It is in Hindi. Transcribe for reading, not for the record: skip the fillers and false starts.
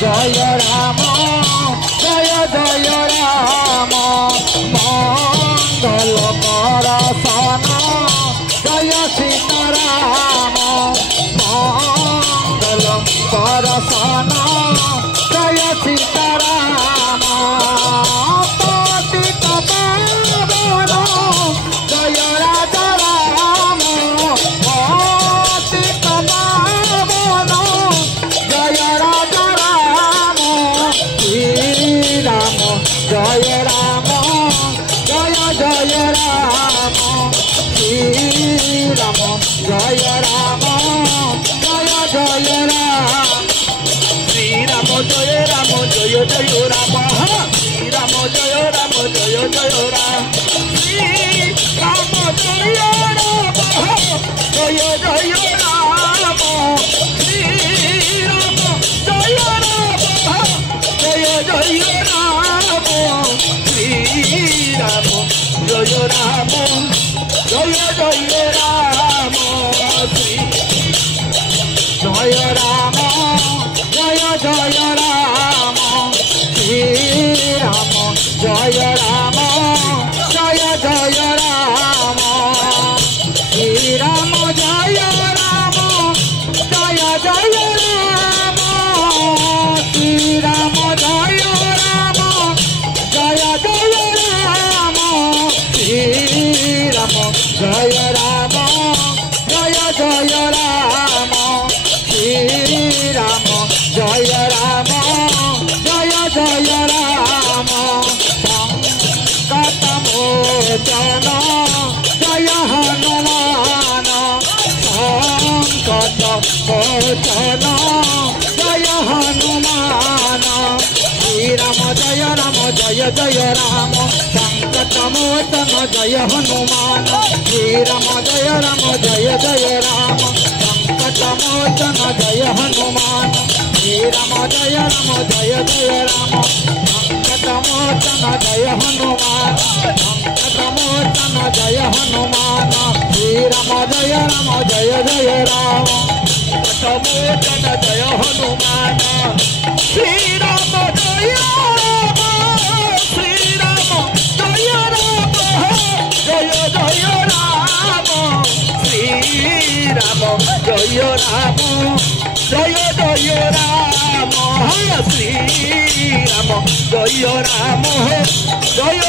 जय राम जय जय राम मंगल करसन जय सीताराम मंगल करसन जय सीताराम पतित पावन जय राजा राम पतित पावन जय राजा राम श्री राम जय राम जय जय राम श्री राम जय राम जय जय राम श्री राम जय राम जय जय राम श्री राम जय राम जय जय राम श्री राम जय राम जय जय राम श्री राम जय राम जय जय राम श्री राम जय राम जय जय राम श्री जय राम जय जय राम श्री राम जय राम जय जय राम श्री राम जय राम जय जय राम श्री राम जय राम जय जय राम श्री राम जय राम जय जय राम श्री राम जय राम जय जय राम संकट मोचन जय हनुमान संकट मोचन जय हनुमान श्री राम जय जय राम संकट मोचन जय हनुमान श्री राम जय जय राम संकट मोचन जय हनुमान श्री राम जय जय राम संकट मोचन जय हनुमान संकट मोचन जय हनुमान श्री राम जय जय राम संकट मोचन जय हनुमान श्री राम जय राम श्री राम जय राम जय जय राम श्री राम जय राम जय जय राम श्री राम जय राम जय